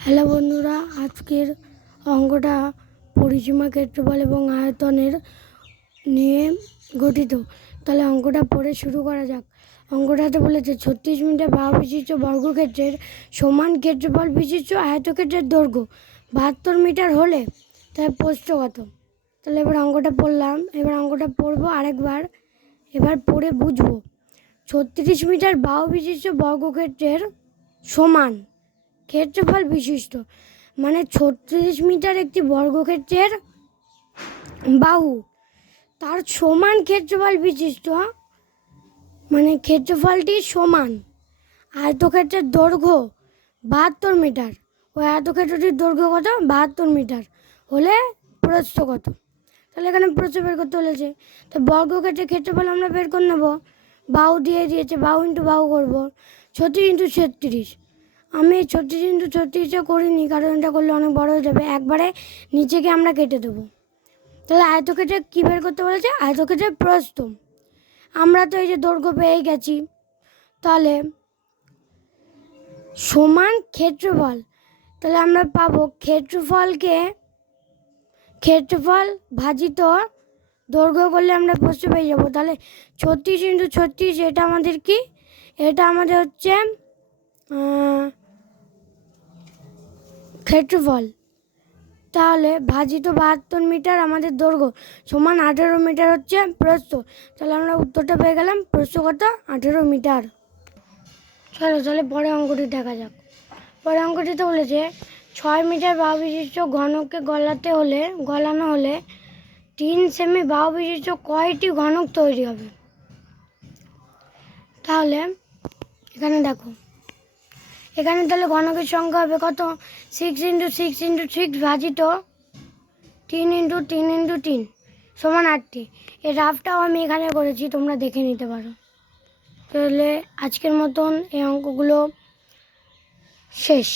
Hello বন্ধুরা, আজকের অঙ্কটা পরিসীমা ক্ষেত্রফল এবং আয়তনের নিয়ে গঠিত। তাহলে অঙ্কটা পড়ে শুরু করা যাক। অঙ্কটাতে বলেছে 36 মিটার বাহু বিশিষ্ট বর্গক্ষেত্রের সমান ক্ষেত্রফল বিশিষ্ট আয়তক্ষেত্রের দৈর্ঘ্য 72 মিটার হলে তাহলে প্রস্থ কত। তাহলে এবার অঙ্কটা পড়লাম, এবার অঙ্কটা পড়বো আরেকবার, এবার পড়ে বুঝবো। 36 মিটার বাহু বিশিষ্ট বর্গক্ষেত্রের সমান ক্ষেত্রফল বিশিষ্ট মানে 36 মিটার একটি বর্গক্ষেত্রের বাহু, তার সমান ক্ষেত্রফল বিশিষ্ট মানে ক্ষেত্রফলটি সমান আয়তক্ষেত্রের দৈর্ঘ্য 72 মিটার। ওই আয়তক্ষেত্রটির দৈর্ঘ্য কত? 72 মিটার হলে প্রস্থ কত। তাহলে এখানে প্রস্থ বের করতে বলেছে, তো বর্গক্ষেত্রের ক্ষেত্রফল আমরা বের করে নেবো। বাহু দিয়ে দিয়েছে, বাহু ইন্টু বাহু করবো, 36 ইন্টু 36। আমি 36 ইন্টু 36টা করিনি, কারণ এটা করলে অনেক বড় হয়ে যাবে। একবারে নিচেকে আমরা কেটে দেবো। তাহলে আয়তক্ষেত্রে কী বের করতে বলেছে? আয়তক্ষেত্রের প্রস্থ। আমরা তো এই যে দৈর্ঘ্য পেয়ে গেছি, তাহলে সমান ক্ষেত্রফল। তাহলে আমরা পাবো ক্ষেত্রফল ভাজিত দৈর্ঘ্য করলে আমরা প্রস্থ পেয়ে যাবো। তাহলে 36 ইন্টু 36, এটা আমাদের কি? এটা আমাদের হচ্ছে ক্ষেত্রফল। তাহলে ভাজিত 72 মিটার আমাদের দৈর্ঘ্য সমান 18 মিটার হচ্ছে প্রস্থ। তাহলে আমরা উত্তরটা পেয়ে গেলাম, প্রস্থ কত? 18 মিটার। চলো তাহলে পরে অঙ্কটি দেখা যাক। পরে অঙ্কটিতে বলেছে 6 মিটার বাহু বিশিষ্ট ঘনককে গলানো হলে 3 সেমি বাহু বিশিষ্ট কয়টি ঘনক তৈরি হবে। তাহলে এখানে দেখো, এখানে তাহলে ঘনকের সংখ্যা হবে কত? 6 ইন্টু 6 ইন্টু 6 ভাজিত 3 ইন্টু 3 ইন্টু 3 সমান 8টি। এই রাফটাও আমি এখানে করেছি, তোমরা দেখে নিতে পারো। তাহলে আজকের মতন এই অঙ্কগুলো শেষ।